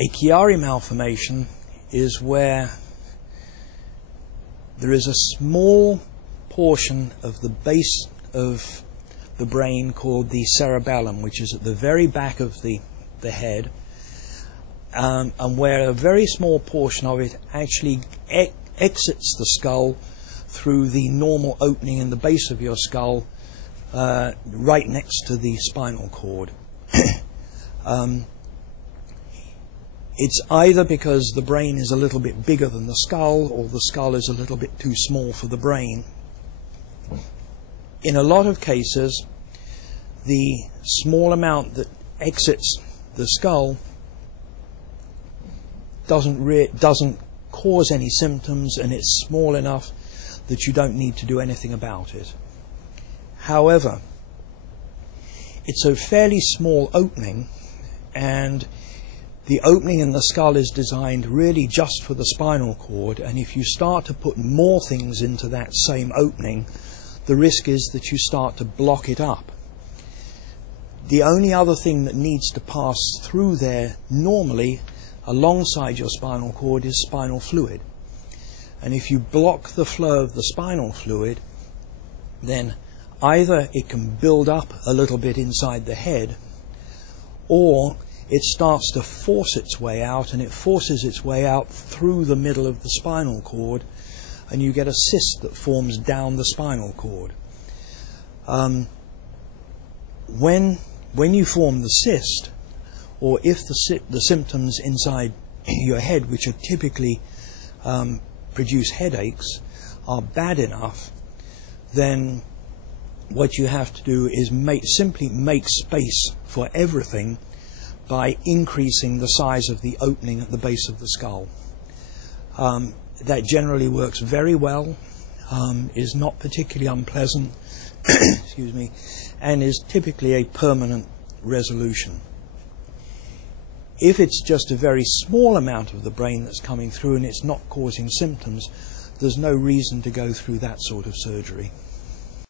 A Chiari malformation is where there is a small portion of the base of the brain called the cerebellum, which is at the very back of the head, and where a very small portion of it actually exits the skull through the normal opening in the base of your skull, right next to the spinal cord. It's either because the brain is a little bit bigger than the skull, or the skull is a little bit too small for the brain. In a lot of cases, the small amount that exits the skull doesn't cause any symptoms, and it's small enough that you don't need to do anything about it. However, it's a fairly small opening, and the opening in the skull is designed really just for the spinal cord, and if you start to put more things into that same opening, the risk is that you start to block it up. The only other thing that needs to pass through there normally alongside your spinal cord is spinal fluid. And if you block the flow of the spinal fluid, then either it can build up a little bit inside the head, or it starts to force its way out, and it forces its way out through the middle of the spinal cord, and you get a cyst that forms down the spinal cord. When you form the cyst, or if the symptoms inside your head, which are typically produce headaches, are bad enough, then what you have to do is simply make space for everything by increasing the size of the opening at the base of the skull. That generally works very well, is not particularly unpleasant, excuse me, and is typically a permanent resolution. If it's just a very small amount of the brain that's coming through and it's not causing symptoms, there's no reason to go through that sort of surgery.